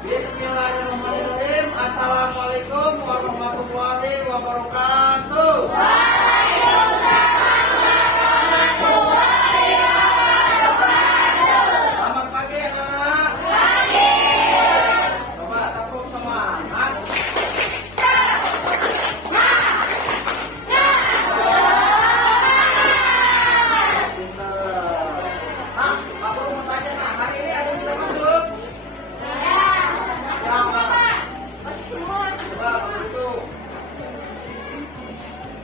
Bismillahirrahmanirrahim. Assalamualaikum warahmatullahi wabarakatuh. Selamat pagi anak. Coba tepuk semangat. Nah, Pak Guru mau tanya, nah, hari ini ada yang bisa masuk? Coba begitu.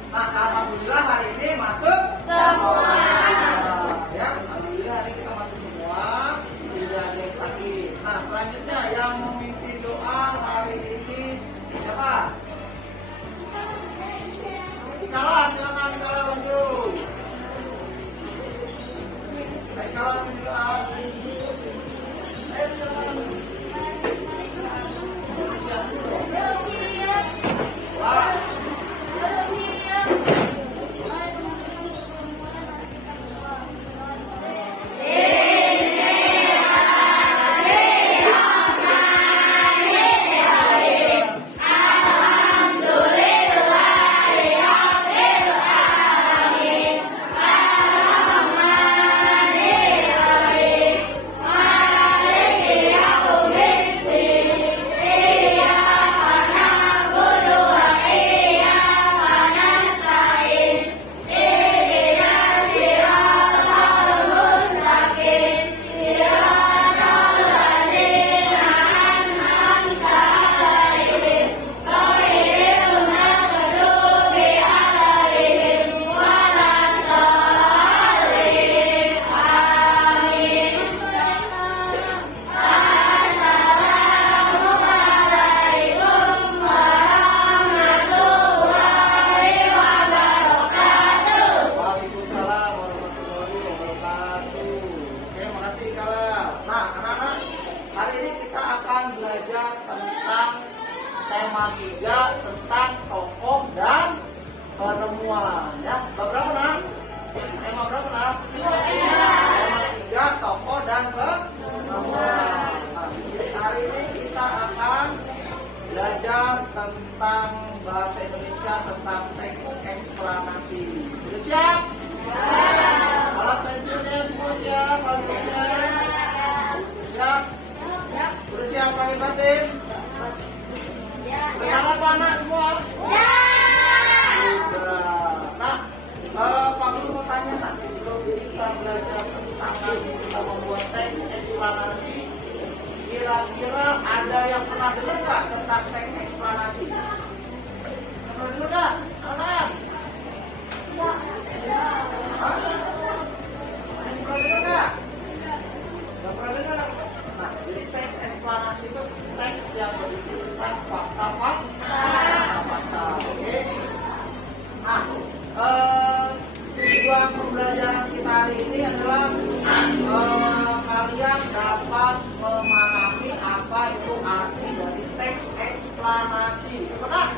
Nah, alhamdulillah hari ini masuk semua. Ya, alhamdulillah hari ini kita masuk semua. Tidak ada yang sakit. Nah, selanjutnya yang memimpin doa hari ini siapa? Dikala, silakan Dikala maju. Dikala maju doa. Ayo silakan. Wah. Waalaikumsalam warahmatullahi wabarakatuh. Oke, makasih Kala. Nah, anak-anak, hari ini kita akan belajar tentang tema 3 tentang tokoh dan penemuan. Ya, berapa nak? Tema berapa nak? Tema 3 tokoh dan penemuan. Nah, hari ini kita akan belajar tentang bahasa Indonesia tentang teks eksplanasi. Sudah siap? Alat pensilnya semua siap? Alat pensilnya siap? Sudah siap pakai batin? Sudah apa anak semua? Sudah. Nah, Pak Guru mau tanya nak, sebelum kita belajar tentang kita membuat teks eksplanasi, kira-kira ada yang pernah dengar nggak tentang teks eksplanasi? Pernah dengar nggak? Anak? Hah? Pernah dengar nggak? Nggak pernah dengar? Nah, jadi teks eksplanasi itu teks yang berisi tentang fakta-fakta. Oke? Nah, tujuan pembelajaran kita hari ini adalah kalian dapat memahami apa itu arti dari teks eksplanasi. Benar?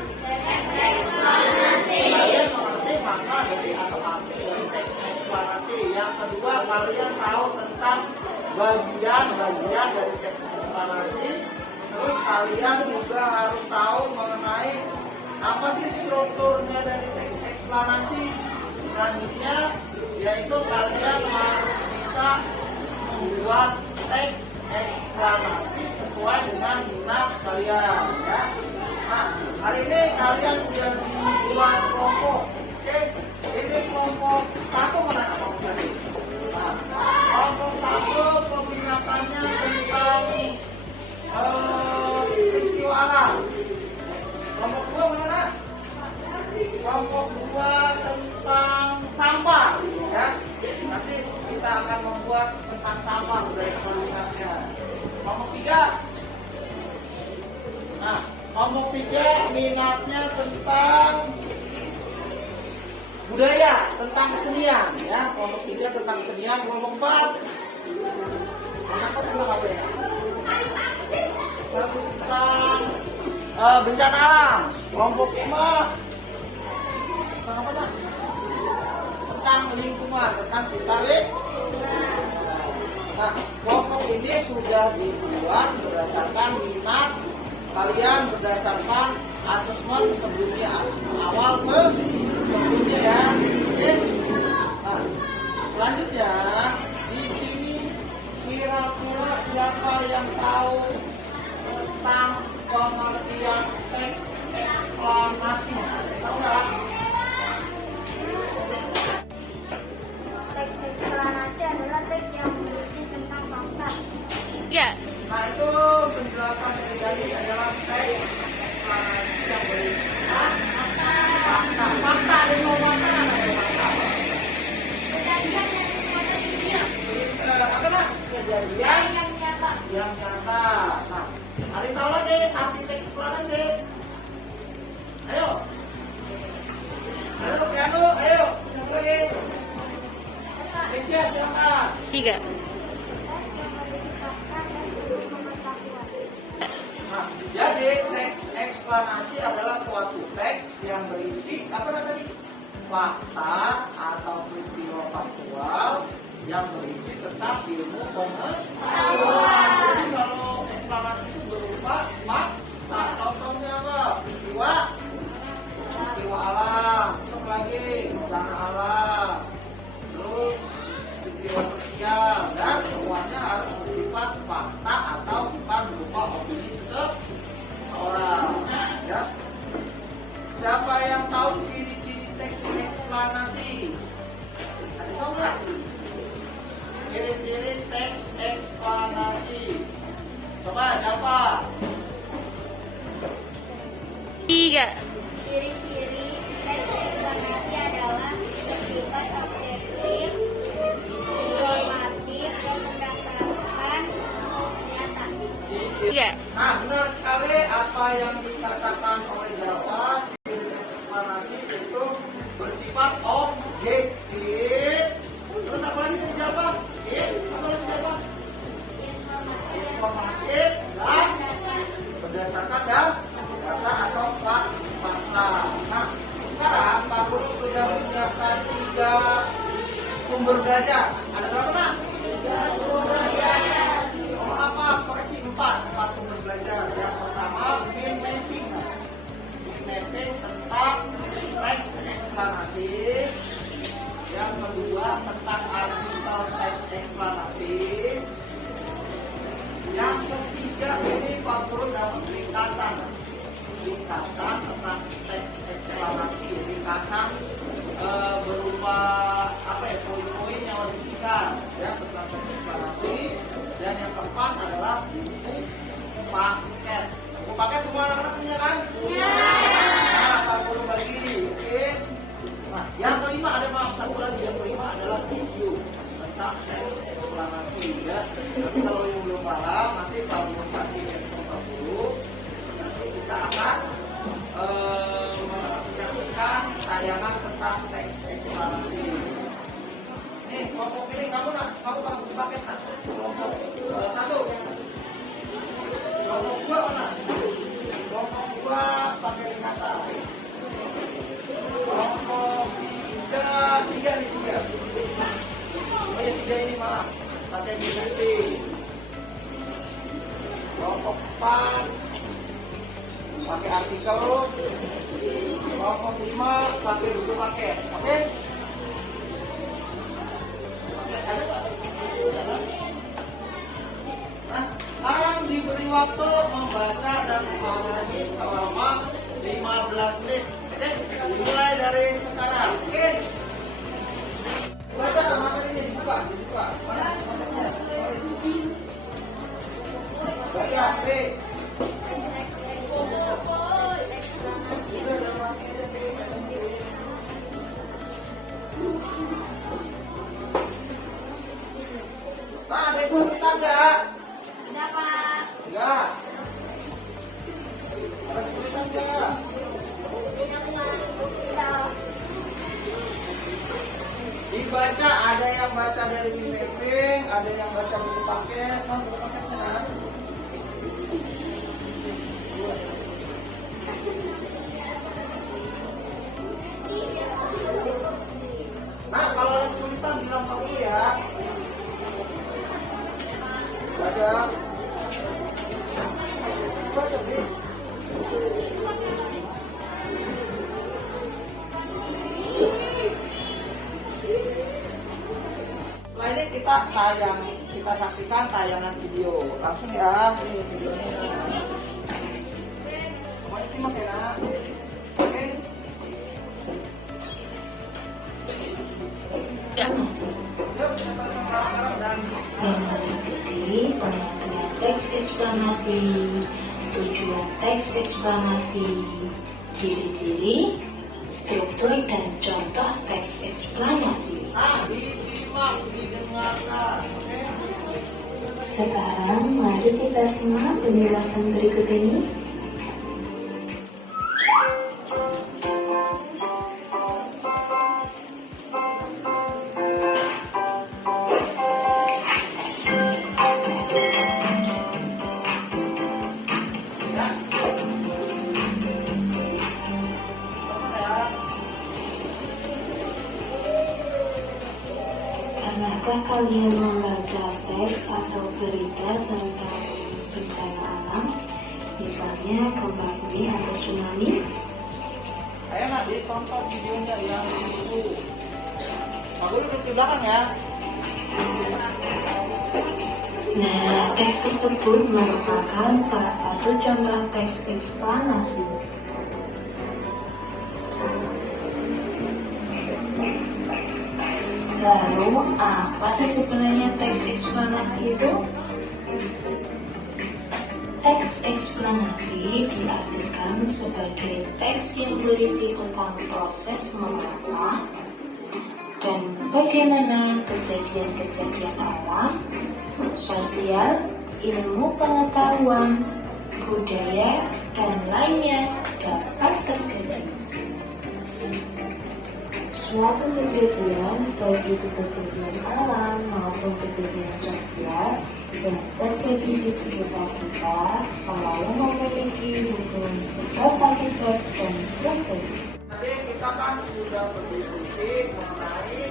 Kalian mengerti makna dari atau arti dari teks eksplanasi. Yang kedua, kalian tahu tentang bagian-bagian dari teks eksplanasi. Terus kalian juga harus tahu mengenai apa sih strukturnya dari teks eksplanasi. Selanjutnya yaitu kalian harus bisa membuat teks eksplanasi sesuai dengan minat kalian, ya. Nah, hari ini kalian sudah dibuat kelompok. Oke, ini kelompok 1 mana kelompok tadi? Nah, kelompok 1 peminatannya tentang peristiwa alam. Kelompok 2 mana? Kelompok 2 tentang sampah, ya. Nanti kita akan membuat tentang sampah dari minatnya. Kelompok 3. Nah, kelompok 3 minatnya tentang budaya, tentang kesenian, ya. Kelompok 3 tentang kesenian. Kelompok 4 tentang apa ya? Tentang bencana alam. Kelompok 5 tentang apa nak? Tentang lingkungan, tentang kita Nah, kelompok ini sudah dibuat berdasarkan minat kalian, berdasarkan asesmen sebelumnya, asesmen awal sebelumnya ya. Oke. Nah, selanjutnya di sini kira-kira siapa yang tahu tentang pengertian teks eksklamasi? Tahu nggak? Teks eksklamasi adalah teks yang berisi tentang fakta. Ya. Nah, itu penjelasan yang terjadi adalah teks eksklamasi yang berisi fakta. Fakta ada fakta Kejadian yang pada dunia. apa nak? Kejadian Yang nyata. yang nyata. Nah, ada yang tahu lagi arti teks eksklamasi? Ayo. Ayo, piano, ayo. Siapa lagi? Asia, silakan. 3. Teks yang berisi fakta dan sudut pengetahuan. Nah, jadi teks eksplanasi adalah suatu teks yang berisi apa tadi? Fakta atau peristiwa faktual yang berisi tentang ilmu pengetahuan. Jadi kalau eksplanasi itu berupa fakta, contohnya apa? Peristiwa alam, terus lagi bencana alam, terus peristiwa sosial, dan semuanya harus bersifat fakta atau bukan berupa opini seseorang. Ya. Siapa yang tahu ciri-ciri teks eksplanasi? Ada tahu nggak? Ciri-ciri teks eksplanasi. Coba siapa? 3. Ciri-ciri teks eksplanasi adalah bersifat objektif, informatif, dan berdasarkan nyata. 3. Nah, benar sekali apa yang dikatakan oleh Jawa. Ciri eksplanasi itu bersifat objektif. Terus apa lagi tadi Jawa? Apa lagi Jawa? Informatif dan berdasarkan data atau fakta. Nah, sekarang Pak Guru sudah menyiapkan 3 sumber belajar. Ada berapa nak? 3 sumber belajar. Oh, apa? Koreksi 4 sumber belajar. Yang pertama mind mapping. Mind mapping tentang teks eksplanasi. Yang kedua tentang artikel teks eksplanasi. Yang ketiga ini Pak Guru dapat ringkasan tentang teks eksplanasi, ringkasan berupa apa ya, poin-poin yang harus disikat ya tentang teks eksplanasi. Dan yang keempat adalah buku paket. Buku paket semua anak-anak punya kan? Iya. Nah, Pak Guru bagi. Oke. Nah, yang kelima ada satu lagi, yang kelima adalah video tentang teks eksplanasi ya. Tapi kalau yang belum paham nanti Pak Guru kasih handphone Pak Guru. Nanti kita akan menyaksikan tayangan tentang teks eksplanasi. Nih, kelompok ini kamu paket nak? Kelompok 1. Kelompok 2 mana? Kelompok 2 pakai ringkasan. Kelompok 3 nih 3. Oh ya 3 ini malah pakai dinasti. Kelompok 4 pakai artikel. Kelompok 5 pakai buku paket. Oke? Nah, sekarang diberi waktu membaca dan memahami selama 15 menit. Oke, mulai dari sekarang. Oke. Baca materinya dibuka. Mana materinya? Baca, B. Nah, ada yang kita enggak? Ada Pak. Enggak. Ada tulisan enggak? Dibaca, ada yang baca dari mapping, ada yang baca buku paket. Nah, buku paketnya. Nah, kalau yang kesulitan bilang Pak dulu ya. ada. Coba jadi. Setelah ini kita saksikan tayangan video langsung ya. Ini videonya. Semuanya simak ya nak. Oke. Yuk kita tonton sekarang dan yang mengikuti pengertian teks eksplanasi, tujuan teks eksplanasi, ciri-ciri, struktur dan contoh teks eksplanasi. disimak, didengarkan. Oke. Sekarang mari kita simak penjelasan berikut ini. Ya. Tonton ya. Pernahkah kalian membaca teks atau berita tentang bencana alam, misalnya gempa bumi atau tsunami? Ayo nak ditonton videonya yang itu. Pak Guru duduk di belakang ya. Nah, teks tersebut merupakan salah satu contoh teks eksplanasi. Lalu, apa sih sebenarnya teks eksplanasi itu? Teks eksplanasi diartikan sebagai teks yang berisi tentang proses mengapa dan bagaimana kejadian-kejadian alam, sosial, ilmu pengetahuan, budaya, dan lainnya dapat terjadi. Suatu kejadian, baik itu kejadian alam maupun kejadian sosial, yang terjadi di sekitar kita, selalu memiliki hubungan sebab akibat dan proses. Tadi kita kan sudah berdiskusi mengenai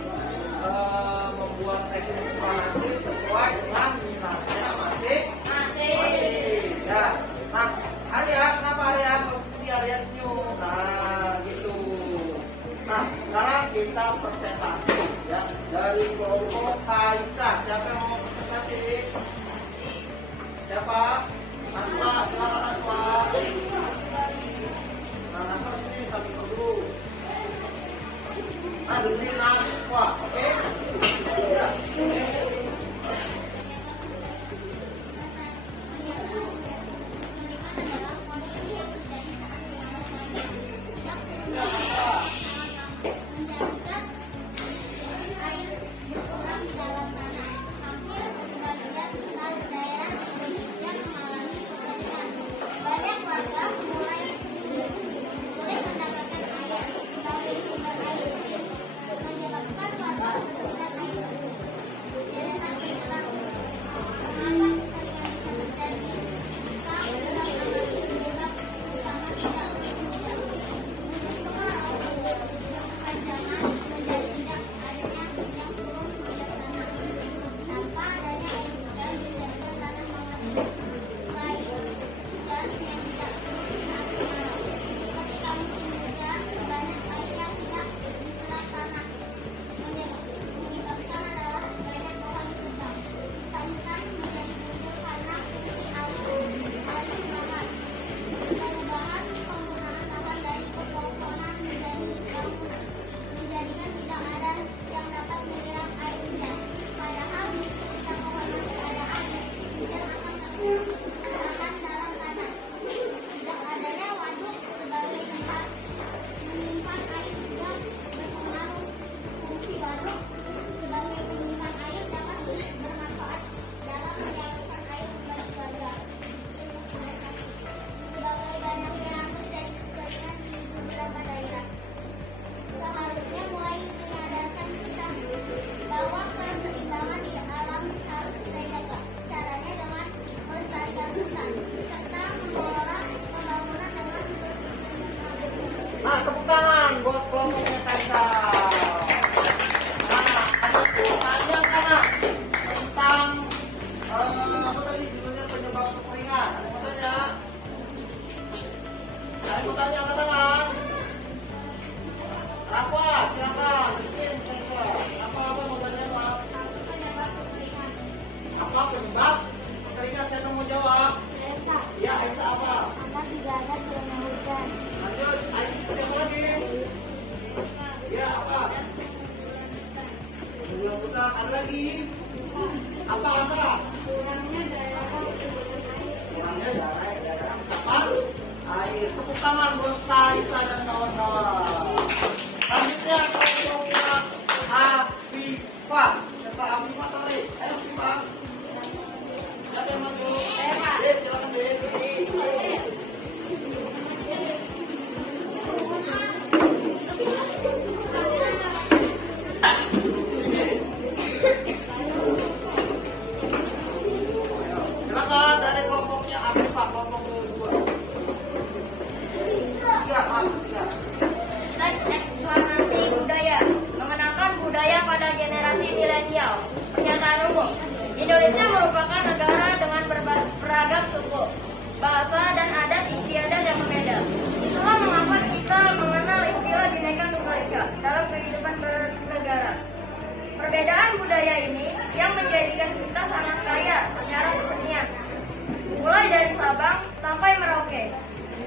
membuat teks eksplanasi sesuai dengan minatnya masing-masing. Ya. Nah, Arya, kenapa Arya? Posisi Arya senyum. Nah, gitu. Nah, sekarang kita presentasi ya dari kelompok Kaisa. Siapa yang mau presentasi? Siapa? Naswa, silakan Naswa. Nah, Naswa sini sambil dulu. Nah, dengerin Naswa, oke? Ya, oke. bertanya angkat tangan. Apa? Silakan. Apa mau tanya apa? Apa penyebab keringat? Siapa mau jawab? Esa. Ya, Aisyah apa? Karena tidak ada turunnya hujan. Lanjut, Aisyah siapa lagi? Ya, apa? Belum buka, ada lagi? Apa? Kurangnya darah. Kurangnya darah apa? Air. Tepuk tangan buat Aisyah dan kawan-kawan. Selanjutnya kelompoknya Afifah. Siapa Afifah tadi? Ayo Afifah. Siapa yang maju? Dek, silakan Dek. Silakan dari kelompoknya Afifah, kelompok kedua. Ya, ya. Teks eksplorasi budaya, mengenalkan budaya pada generasi milenial. Pernyataan umum, Indonesia merupakan negara dengan beragam suku, bahasa dan adat istiadat yang berbeda. Itulah mengapa kita mengenal istilah Bhinneka Tunggal Ika dalam kehidupan bernegara. Perbedaan budaya ini yang menjadikan kita sangat kaya secara kesenian, mulai dari Sabang sampai Merauke,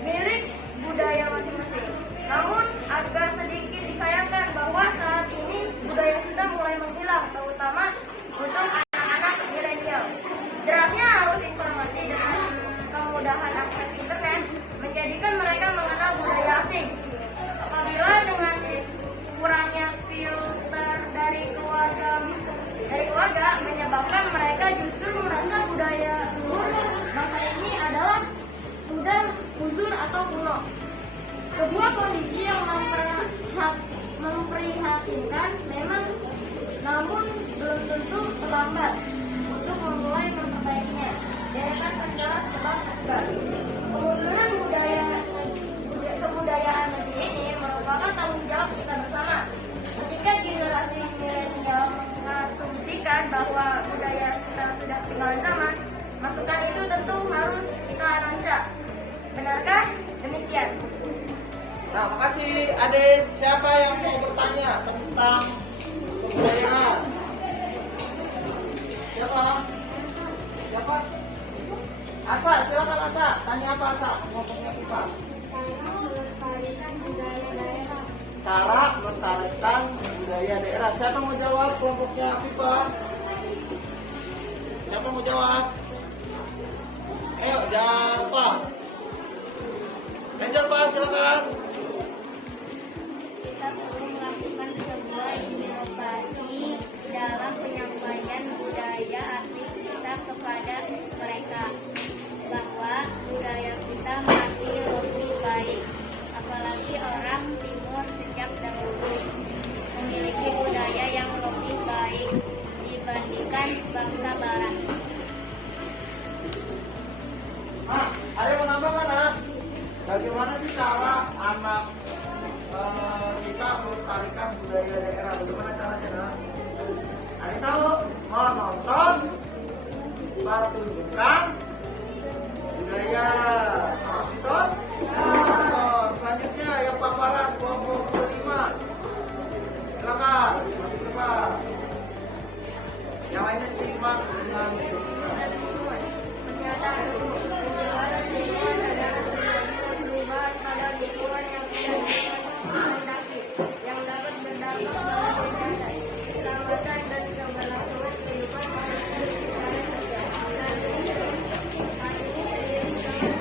milik budaya masing-masing. Namun agak sedikit disayangkan bahwa saat ini budaya kita mulai menghilang, terutama untuk anak-anak milenial. Derasnya arus informasi dengan kemudahan akses internet menjadikan mereka mengenal budaya asing. Apabila dengan kurangnya filter dari keluarga menyebabkan mereka justru merasa budaya bangsa ini adalah sudah uzur atau kuno. Sebuah kondisi yang memprihatinkan memang, namun belum tentu terlambat untuk memulai memperbaikinya. Deretan kendala sebab akibat. Kemunduran kebudayaan negeri ini merupakan tanggung jawab kita bersama. Ketika generasi milenial mengasumsikan bahwa budaya kita sudah ketinggalan zaman, masukan itu tentu harus kita analisa. Benarkah demikian? Nah, makasih adik. Siapa yang mau bertanya tentang kebudayaan? Siapa? Siapa? Asa, silakan Asa. Tanya apa Asa? Kelompoknya Siapa? Melestarikan budaya daerah. Cara melestarikan budaya daerah. Siapa mau jawab? Kelompoknya Fifa. Siapa mau jawab? Ayo, jawab. Angel Pak, silakan. Kita perlu melakukan sebuah inovasi dalam penyampaian budaya asli kita kepada mereka, bahwa budaya kita masih lebih baik, apalagi orang timur sejak dahulu memiliki budaya yang lebih baik dibandingkan bangsa barat. Nah, ada yang menambahkan, nah? Bagaimana sih cara anak kita melestarikan budaya daerah? Bagaimana caranya, nah? Ada tahu? Menonton pertunjukan budaya. Nonton. Selanjutnya yang paparan kelompok kelima. Silakan, masih berapa? Yang lainnya simak dengan Pernyataan penyebaran lingkungan adalah terjadinya perubahan pada lingkungan yang tidak dikehendaki, yang dapat berdampak pada kesehatan, keselamatan dan keberlangsungan kehidupan manusia secara sosial. Hal ini seiring dengan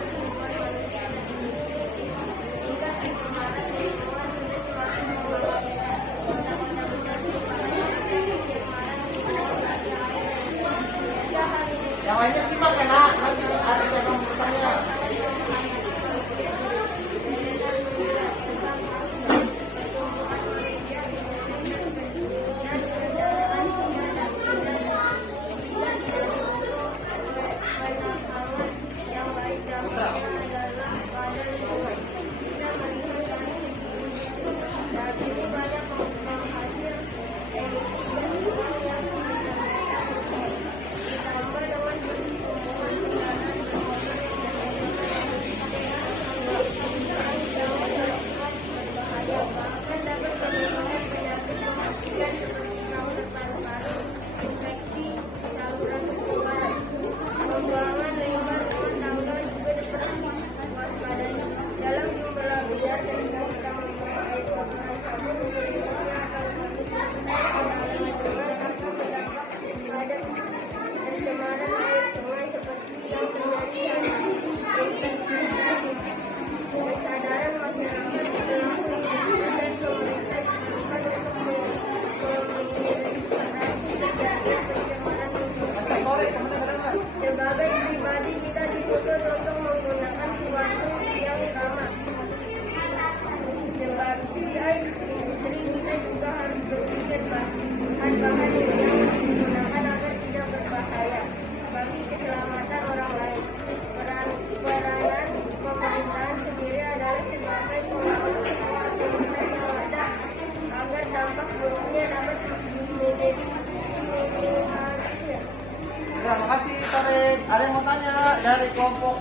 bertanya dari kelompok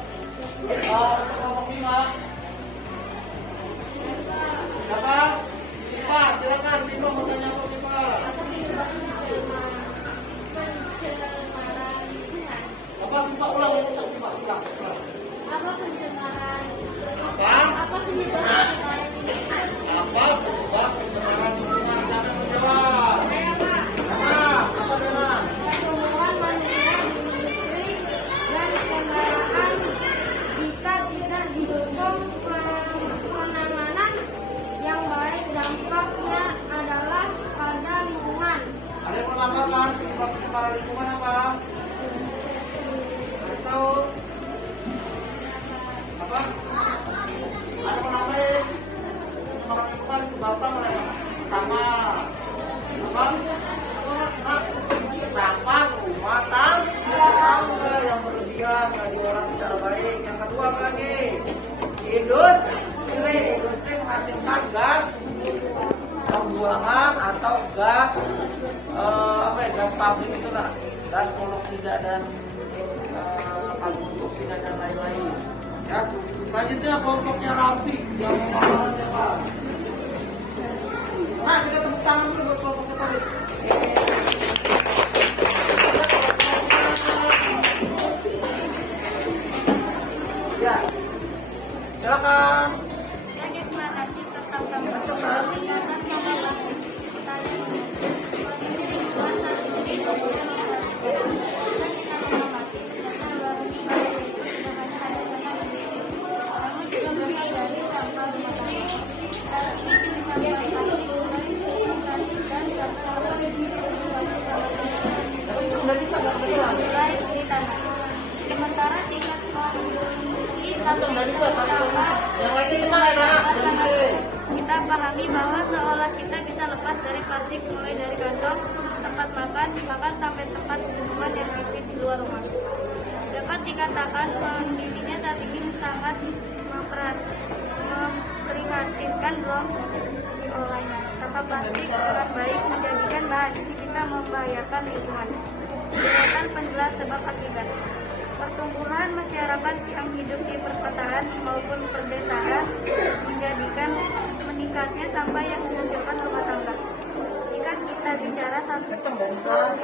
5. Siapa? Pak, silakan Bimo mau tanya apa nih Pak? Apa coba ulang ini ulang. Apa pencemaran? Apa? Apa penyebab pencemaran lingkungan? Apa penyebab pencemaran lingkungan? Siapa yang menjawab? Saya Pak. Apa Dana? Pertumbuhan manusia di industri dan kendaraan jika tidak didukung penanganan yang baik, dampaknya adalah pada lingkungan. Ada yang mau menambahkan penyebab pencemaran lingkungan apa? Ada tahu? Apa? Ada yang mau nambahin? Pencemaran lingkungan disebabkan oleh pertama apa? Sampah rumah tangga yang berlebihan bagi orang secara baik. Yang kedua apa lagi? Industri menghasilkan gas pembuangan atau gas gas pabrik itu lah, gas monoksida dan karbon dioksida dan lain-lain. Ya, selanjutnya kelompoknya Raffi yang memahami Pak. Nah, kita tepuk tangan dulu buat kelompoknya tadi. Ya, silakan. Deklarasi tentang penanganan sampah plastik. Sementara tingkat konsumsi Yang lain kita enak. kita pahami bahwa seolah kita bisa lepas dari plastik mulai dari kantong, tempat makan, bahkan sampai tempat minuman yang aktif di luar rumah. Dapat dikatakan kondisinya saat ini sangat memprihatinkan belum diolahnya. Sampah plastik dengan baik menjadikan bahan ini bisa membahayakan lingkungan. Sedangkan penjelas sebab akibat. Pertumbuhan masyarakat yang hidup di perkotaan maupun perdesaan menjadikan meningkatnya sampah yang dihasilkan rumah tangga. Jika kita bicara sampah,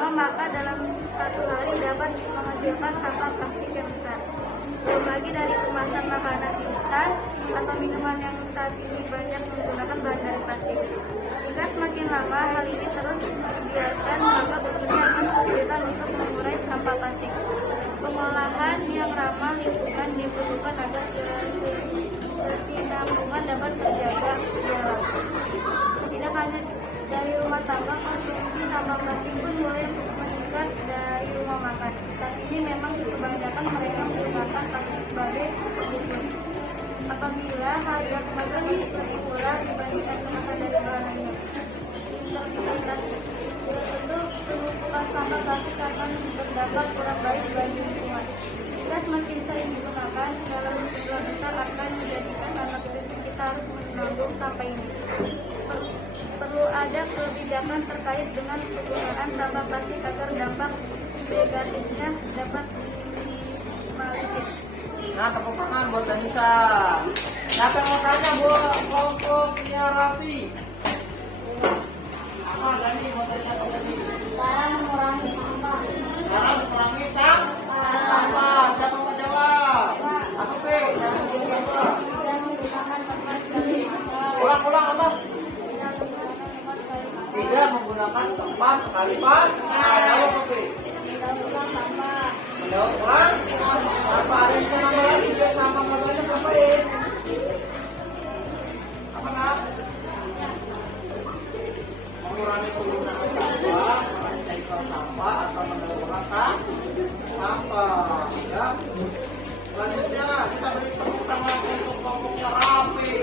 maka dalam satu hari dapat menghasilkan sampah plastik yang besar. Belum lagi dari kemasan makanan instan atau minuman yang saat ini banyak menggunakan bahan dari plastik. Jika semakin lama hal ini terus dibiarkan, maka tentunya akan kesulitan untuk mengurai sampah plastik. Pengolahan yang ramah lingkungan diperlukan agar kesinambungan dapat terjaga berjalan. Tidak hanya dari rumah tangga, konsumsi sampah plastik pun mulai meningkat dari rumah makan. Saat ini memang kebanyakan mereka menggunakan plastik sebagai pembungkus. Apabila harga kemasan lebih murah dibandingkan kemasan dari bahan lainnya, tentu penumpukan sampah plastik akan berdampak kurang baik bagi lingkungan. Jika semakin sering digunakan dalam jumlah besar akan menjadikan anak cucu kita harus menanggung sampah ini. Perlu ada kebijakan terkait dengan penggunaan sampah plastik agar dampak negatifnya dapat diminimalisir. Nah, tepuk tangan buat Danisa. Siapa yang mau tanya buat kelompoknya Raffi? Apa Dani mau tanya apa Dani? Cara mengurangi sampah. Cara mengurangi sampah. Siapa mau jawab? Apa P? Yang jawab apa? Dan menggunakan tempat sekali pakai. Ulang apa? Tidak menggunakan tempat sekali Tidak menggunakan tempat sekali pakai. Apa P? mendaur sampah. Mendaur ulang. Apa ada yang bisa nambah lagi? Biar sampah nggak banyak ngapain? Apa nak? Mengurangi penggunaan sampah, recycle sampah atau mendaur ulang sampah. Ya. Selanjutnya kita beri tepuk tangan untuk kelompoknya Raffi.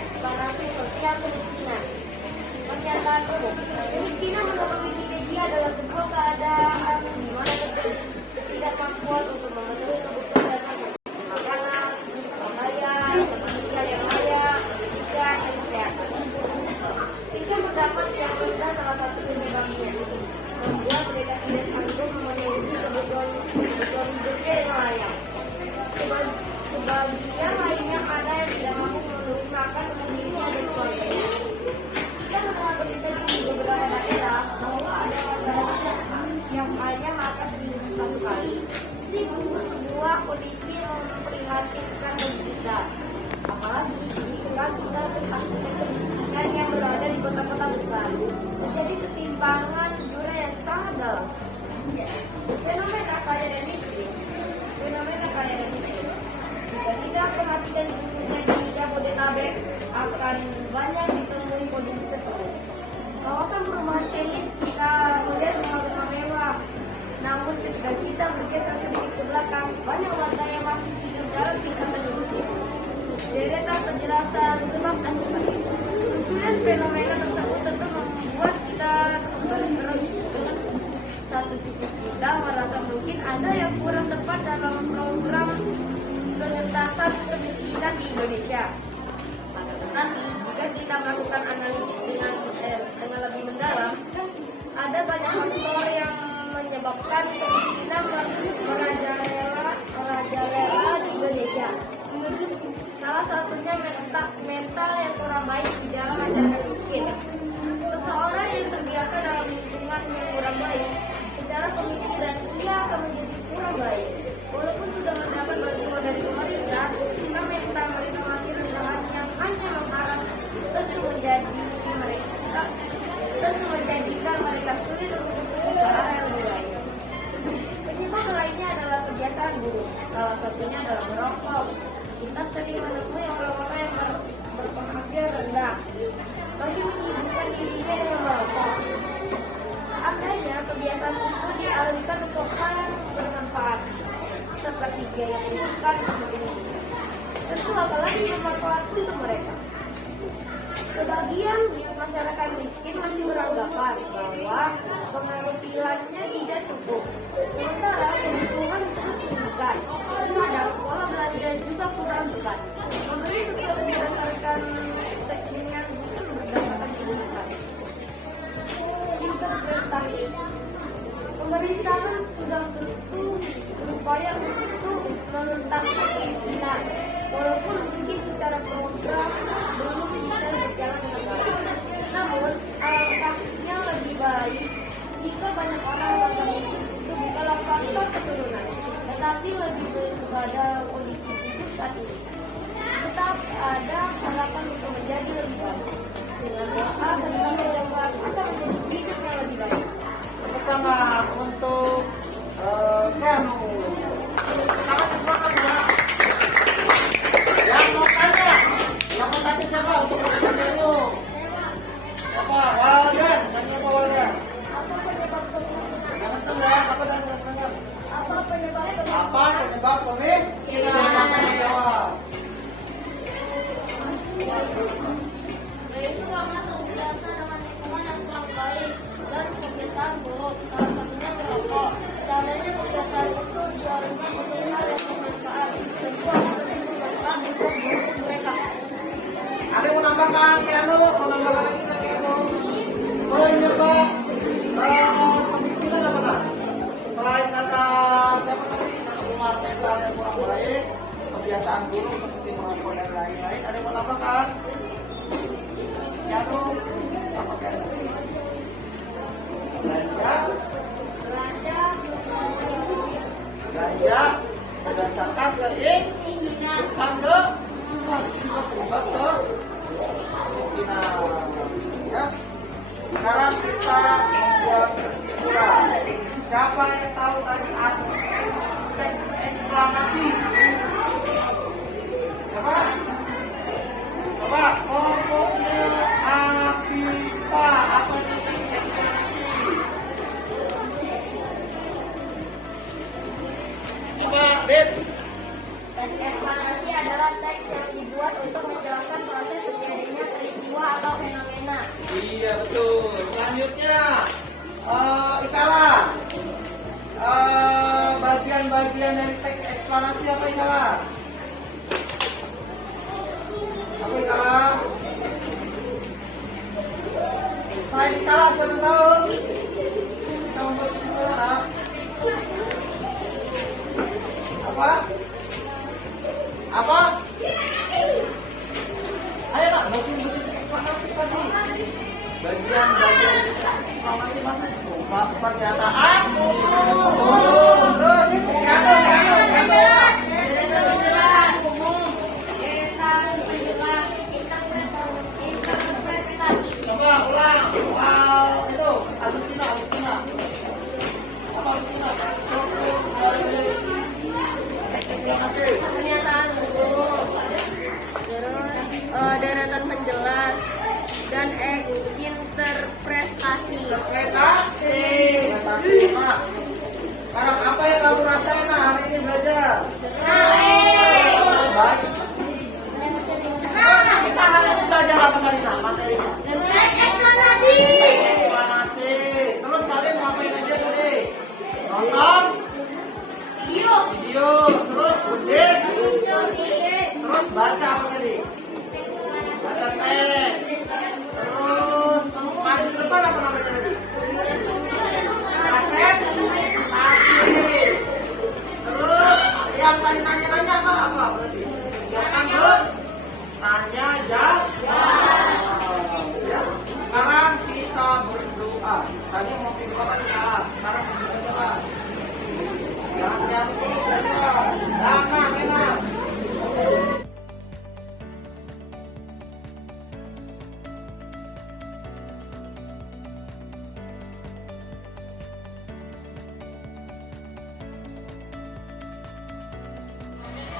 Eksplorasi sosial kemiskinan. Pernyataan umum, kemiskinan menurut Wikipedia adalah sebuah keadaan fenomena tersebut tentu membuat kita kembali dengan satu sisi kita merasa mungkin ada yang kurang tepat dalam program pengentasan kemiskinan di Indonesia. Tapi jika kita melakukan analisis dengan lebih mendalam, ada banyak faktor yang menyebabkan kemiskinan merajalela di Indonesia. Salah satunya mental yang kurang baik di dalam masyarakat miskin. Seseorang yang terbiasa dalam lingkungan yang kurang baik, secara pemikiran ia akan menjadi kurang baik. Walaupun sudah mendapat bantuan dari pemerintah, jika mental mereka masih rendahan yang hanya mengharap tentu menjadikan mereka sulit untuk ke arah yang lebih baik. Penyebab lainnya adalah kebiasaan buruk. Salah satunya adalah merokok. Kita sering menemui orang-orang yang berpenghasilan rendah masih menyibukkan dirinya dengan merokok. Seandainya kebiasaan itu dialihkan untuk hal yang bermanfaat seperti biaya pendidikan untuk ini, tentu apalagi bermanfaat untuk mereka. Sebagian masyarakat miskin masih beranggapan bahwa penghasilannya tidak cukup, sementara kebutuhan terus meningkat. Terhadap pola belanja juga kurang tepat. Membeli sesuatu berdasarkan keinginan bukan berdasarkan kebutuhan. Investasi. Pemerintahan sudah tentu berupaya untuk menuntaskan kemiskinan, walaupun mungkin secara program belum bisa berjalan dengan baik. Namun, alangkahnya lebih baik jika banyak orang melakukan itu bukanlah faktor keturunan, tetapi lebih kepada kondisi hidup saat ini. Tetap ada harapan untuk menjadi lebih baik. Dengan doa serta perjuangan akan menjadi hidup yang lebih baik. Pertama untuk Kanu. Tangan semangat ya. Yang mau tanya siapa untuk bertanya dulu? Apa? Waldan, tanya apa Waldan? Apa penyebab kemiskinan? Jangan tengah, apa dan tengah? Apa penyebab kemiskinan? Apa penyebab kemiskinan? Apa yang jawab? Yaitu karena terbiasa dengan lingkungan yang kurang baik dan kebiasaan buruk, salah satunya merokok. Seandainya kebiasaan itu dialihkan menjadi hal yang bermanfaat, tentu akan lebih bermanfaat untuk mereka. Ada yang mau nambahkan Keanu? Mau nambahkan lagi ke Keanu? Penyebab kemiskinan apa kan? Selain kata siapa tadi? Kata Umar mental yang kurang baik, kebiasaan buruk seperti merokok dan lain-lain. Ada yang mau nambahkan? Keanu? Apa Keanu? Belanja berdasarkan keinginan, bukan ke penyebab kemiskinan. Ya. Sekarang kita membuat kesimpulan. Siapa yang tahu tadi teks eksplanasi? Siapa? Coba kelompoknya Afifa. Apa itu teks eksplanasi? Coba, Bet. Teks eksplanasi adalah teks yang dibuat untuk menjelaskan proses terjadinya peristiwa atau fenomena. Iya betul. Selanjutnya, Ikala. Bagian-bagian dari teks eksplanasi apa Ikala? Apa Ikala? Selain Ikala, siapa tahu? Kita membuat kesimpulan. Apa? Apa? Ayo nak, bagian-bagian eksplanasi tadi. Bagian-bagian eksplanasi masa itu. Pernyataan umum. Terus, coba ulang. Itu Agustina. Apa Agustina? Pernyataan umum, terus deretan penjelas dan interpretasi. Sekarang apa yang kamu rasain hari ini belajar? Baik. Kita hari ini belajar apa tadi? Materi. nonton Video. video, terus tulis, terus baca apa tadi? Baca teks, terus maju ke depan apa namanya tadi? Kaset, akhir. Terus yang tadi nanya-nanya apa berarti? Yang tanggung tanya jawab. Ya. Sekarang kita berdoa. Tadi mau berdoa ya. Sekarang kita berdoa. Jangan nyambung saja. Enak.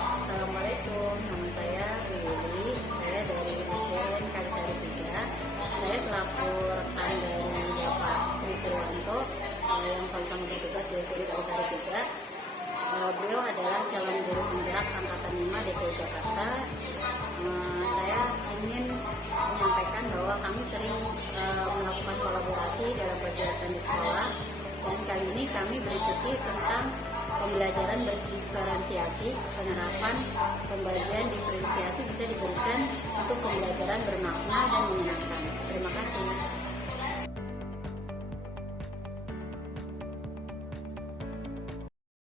Assalamualaikum, nama saya Willy, saya dari SDN Kalisari 3. Saya selaku rekan dari Bapak Tri Triwanto yang sama-sama bertugas di SDN Kalisari 3. Beliau adalah calon guru penggerak angkatan 5 DKI Jakarta. Saya ingin menyampaikan bahwa kami sering melakukan kolaborasi dalam kegiatan di sekolah, dan kali ini kami berdiskusi tentang pembelajaran berdiferensiasi. Penerapan pembagian diferensiasi bisa diberikan untuk pembelajaran bermakna